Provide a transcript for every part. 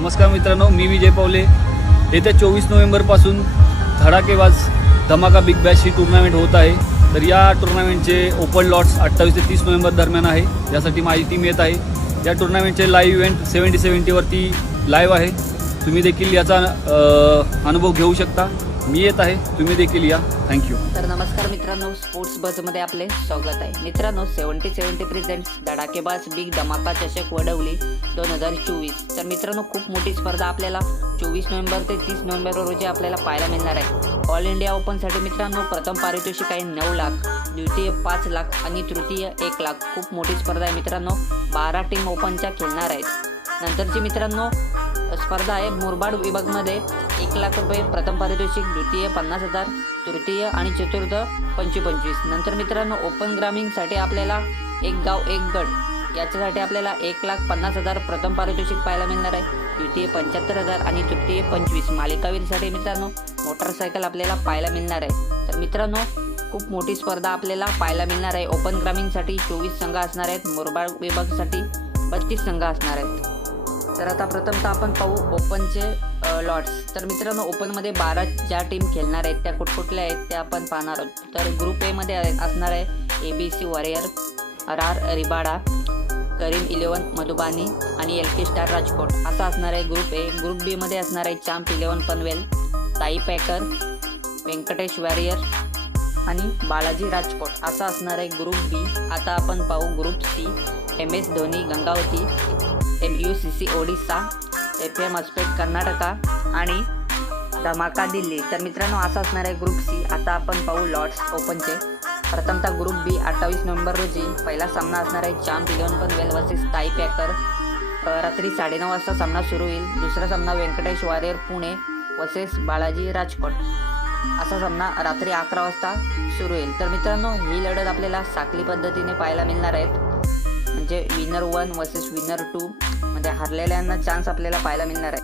नमस्कार मित्रांनो मी विजय पावले. येत्या चोवीस नोव्हेंबरपासून धडाकेबाज धमाका बिग बॅश ही टुर्नामेंट होत आहे. तर या टुर्नामेंटचे ओपन लॉट्स अठ्ठावीस ते तीस नोव्हेंबर दरम्यान आहे. यासाठी माझी टीम येत आहे. या टुर्नामेंटचे लाईव्ह इव्हेंट सेवन्टी सेवन्टीवरती लाईव्ह आहे. तुम्ही देखील याचा अनुभव घेऊ शकता. मी येत आहे. तुम्ही देखील या. थँक्यू तर नमस्कार मित्रांनो स्पोर्ट्स बसमध्ये आपले स्वागत आहे. मित्रांनो सेवन्टी सेवन्टी प्रेझेंट्स धडाकेबाज बिग धमाका चषक वडवली दोन हजार चोवीस. तर मित्रांनो खूप मोठी स्पर्धा आपल्याला चोवीस नोव्हेंबर ते तीस नोव्हेंबर रोजी आपल्याला पाहायला मिळणार आहे. ऑल इंडिया ओपनसाठी मित्रांनो प्रथम पारितोषिक आहे नऊ लाख द्वितीय पाच लाख आणि तृतीय एक लाख. खूप मोठी स्पर्धा आहे मित्रांनो. बारा टीम ओपनच्या खेळणार आहेत. नंतरची मित्रांनो स्पर्धा आहे मुरबाड विभागमध्ये. एक लाख रुपये. प्रथम पारितोषिक द्वितीय पन्नास हजार तृतीय आणि चतुर्थ पंचवीस पंचवीस नंतर मित्रांनो ओपन ग्रामीणसाठी आपल्याला एक गाव एक गट याच्यासाठी आपल्याला एक लाख पन्नास हजार प्रथम पारितोषिक पाहायला मिळणार आहे. द्वितीय पंच्याहत्तर हजार आणि तृतीय पंचवीस. मालिकावीरसाठी मित्रांनो मोटरसायकल आपल्याला पाहायला मिळणार आहे. तर मित्रांनो खूप मोठी स्पर्धा आपल्याला पाहायला मिळणार आहे. ओपन ग्रामीणसाठी चोवीस संघ असणार आहेत. मुरबाड विभागसाठी बत्तीस संघ असणार आहेत. तर आता प्रथमतः आपण पाहू ओपनचे लॉट्स तर मित्रांनो ओपनमध्ये बारा ज्या टीम खेळणार आहेत त्या कुठकुठल्या आहेत त्या आपण पाहणार आहोत. तर ग्रुप एमध्ये असणार आहे A B C warrior R R Ribada Karim eleven Madhubani आणि एल के स्टार राजकोट असा असणार आहे ग्रुप ए ग्रुप बीमध्ये असणार आहे चांप इलेवन पनवेल ताई पॅकर व्यंकटेश वॉरियर आणि बालाजी राजकोट असा असणार आहे ग्रुप बी आता आपण पाहू group C M S Dhoni Gangavati M U C C Odisha F M Hospet Karnataka आणि धमाका दिल्ली. तर मित्रांनो असा असणार आहे ग्रुप सी आता आपण पाहू लॉर्ड्स ओपनचे प्रथमतः ग्रुप बी अठ्ठावीस नोव्हेंबर रोजी पहिला सामना असणार आहे चांप इलेवन पनवेल वर्सेस ताई पॅकर. रात्री साडेनऊ वाजता सामना सुरू होईल. दुसरा सामना व्यंकटेश वारियर पुणे वर्सेस बालाजी राजकोट. असा सामना रात्री अकरा वाजता सुरू होईल. तर मित्रांनो ही लढत आपल्याला साखली पद्धतीने पाहायला मिळणार आहेत म्हणजे winner one versus winner two म्हणजे हरलेल्यांना चान्स आपल्याला पाहायला मिळणार आहे.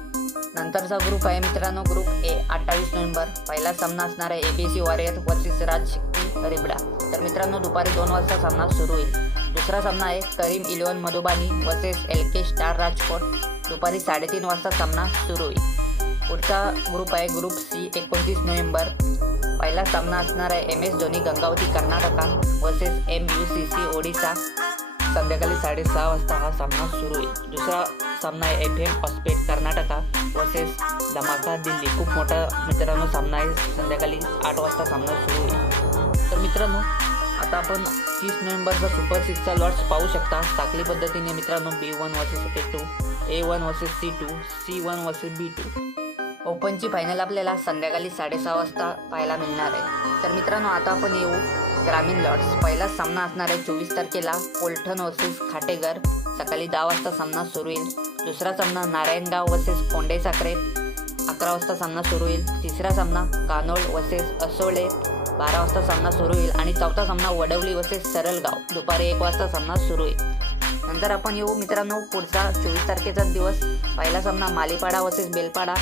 नंतरचा ग्रुप आहे मित्रांनो ग्रुप ए अठ्ठावीस नोव्हेंबर. पहिला सामना असणार आहे A B C warrior versus Raj Shakti Ribada. तर मित्रांनो दुपारी दोन वाजता सामना सुरू होईल. दुसरा सामना आहे Karim eleven Madhubani versus L K star Rajkot. दुपारी साडेतीन वाजता सामना सुरू होईल. पुढचा ग्रुप आहे ग्रुप सी एकोणतीस नोव्हेंबर. पहिला सामना असणार आहे M S Dhoni Gangavati Karnataka versus M U C C Odisha. संध्याकाळी साडेसहा वाजता हा सामना सुरू होईल दुसरा सामना आहे F M Hospet Karnataka versus Dhamaka Delhi. खूप मोठा मित्रांनो सामना आहे. संध्याकाळी आठ वाजता सामना सुरू होईल तर मित्रांनो आता आपण तीस नोव्हेंबरचा सुपर सिक्सचा लॉट्स पाहू शकता. साखळी पद्धतीने मित्रांनो B one versus A two A one versus C two C one versus B two ओपनची final आपल्याला संध्याकाळी साडेसहा वाजता पाहायला मिळणार आहे. तर मित्रांनो आता आपण येऊ ग्रामीण लॉर्ड्स पहिला सामना असणार आहे चोवीस तारखेला पोलठण वर्सेस खाटेगर सकाळी दहा वाजता सामना सुरू होईल दुसरा सामना नारायणगाव वर्सेस कोंडे साखरे. अकरा वाजता सामना सुरू होईल तिसरा सामना कानोळ वर्सेस असोळे. बारा वाजता सामना सुरू होईल आणि चौथा सामना वडवली वर्सेस सरलगाव. दुपारी एक वाजता सामना सुरू होईल नंतर आपण येऊ मित्रांनो पुढचा चोवीस तारखेचा दिवस. पहिला सामना मालीपाडा वर्सेस बेलपाडा.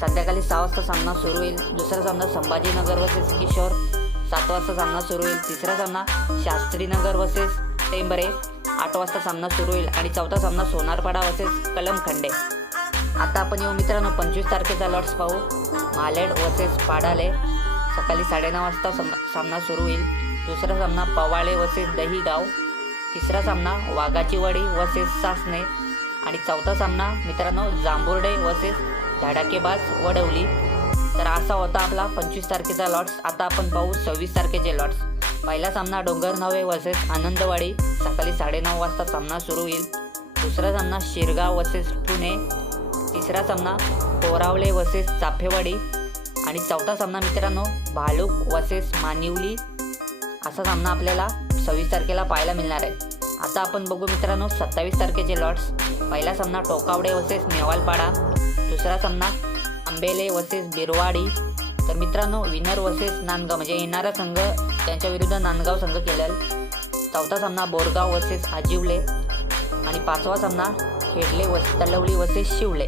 संध्याकाळी सहा वाजता सामना सुरू होईल दुसरा सामना संभाजीनगर वर्सेस किशोर. सात वाजता सामना सुरू होईल. तिसरा सामना शास्त्रीनगर वर्सेस टेंबरे. आठ वाजता सामना सुरू होईल आणि चौथा सामना सोनारपाडा वर्सेस कलमखंडे. आता आपण येऊ मित्रांनो पंचवीस तारखेचा लॉट्स पाहू. मालेड वर्सेस पाडाले. सकाळी साडेनऊ वाजता सामना सामना सुरू होईल. दुसरा सामना पवाळे वर्सेस दहीगाव. तिसरा सामना वाघाची वडी वर्सेस सासने आणि चौथा सामना मित्रांनो जांभुर्डे वर्सेस धडाकेबाज वडवली. तर असा होता आपला पंचवीस तारखेचा लॉट्स आता आपण पाहू सव्वीस तारखेचे लॉट्स पहिला सामना डोंगर नवे वर्सेस आनंदवाडी. सकाळी साडेनऊ वाजता सामना सुरू होईल. दुसरा सामना शिरगाव वर्सेस पुणे. तिसरा सामना कोरावले वर्सेस चाफेवाडी. आणि चौथा सामना मित्रांनो भालूक वर्सेस मानिवली. असा सामना आपल्याला सव्वीस तारखेला पाहायला मिळणार आहे. आता आपण बघू मित्रांनो सत्तावीस तारखेचे लॉट्स पहिला सामना टोकावडे वर्सेस नेवालपाडा. दुसरा सामना आंबेले वर्सेस बिरवाडी. तर मित्रांनो विनर वर्सेस नांदगाव म्हणजे येणारा संघ त्यांच्या विरुद्ध नांदगाव संघ केलेला चौथा सामना बोरगाव वर्सेस आजिवले. आणि पाचवा सामना खेडले वस तलवली वर्सेस शिवले.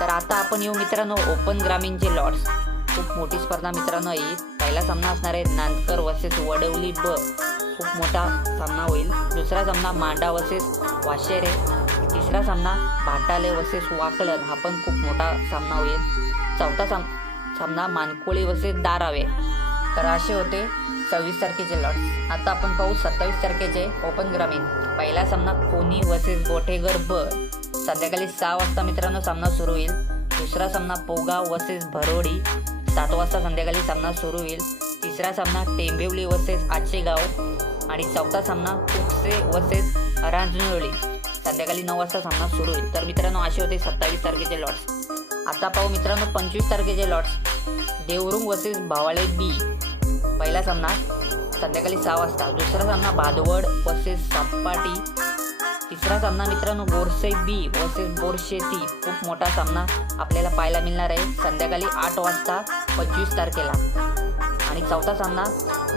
तर आता आपण येऊ मित्रांनो ओपन ग्रामीणचे लॉर्ड्स खूप मोठी स्पर्धा मित्रांनो ही. पहिला सामना असणार आहे नांदकर वर्सेस वडवली ब. खूप मोठा सामना होईल. दुसरा सामना मांडा वर्सेस वाशेरे. तिसरा सामना भाटाले वसेस वाकळत हा पण खूप मोठा सामना होईल. चौथा साम सामना मानकोळी वसेस दारावे. तर असे होते सव्वीस तारखेचे लढ आता आपण पाहू सत्तावीस तारखेचे ओपन ग्रामीण. पहिला सामना कोणी वसेस गोठेगर ब संध्याकाळी सहा वाजता मित्रांनो सामना सुरू होईल. दुसरा सामना पोगाव वसेस भरोडी. सात वाजता संध्याकाळी सामना सुरू होईल. तिसरा सामना टेंबिवली वसेस आचेगाव. आणि चौथा सामना कुपसे वसेस रांजनोळी संध्याकाळी नऊ वाजता सामना सुरू होईल. तर मित्रांनो असे होते सत्तावीस तारखेचे लॉट्स आता पाहू मित्रांनो पंचवीस तारखेचे लॉट्स देवरुंग वर्सेस भावाळे बी पहिला सामना संध्याकाळी सहा वाजता. दुसरा सामना भादवड वसेस सापाटी. तिसरा सामना मित्रांनो बोरसे बी वर्सेस बोरशेती. खूप मोठा सामना आपल्याला पाहायला मिळणार आहे. संध्याकाळी आठ वाजता पंचवीस तारखेला. आणि चौथा सामना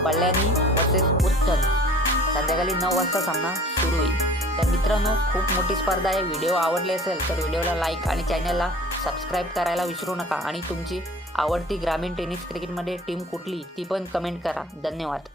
बल्ल्यानी वर्सेस उत्तन. संध्याकाळी नऊ वाजता सामना सुरू होईल. तर मित्रांनो खूप मोठी स्पर्धा आहे. व्हिडिओ आवडले असेल तर व्हिडिओला लाईक आणि चॅनलला सबस्क्राईब करायला विसरू नका. आणि तुमची आवडती ग्रामीण टेनिस क्रिकेटमध्ये टीम कुठली ती पण कमेंट करा. धन्यवाद.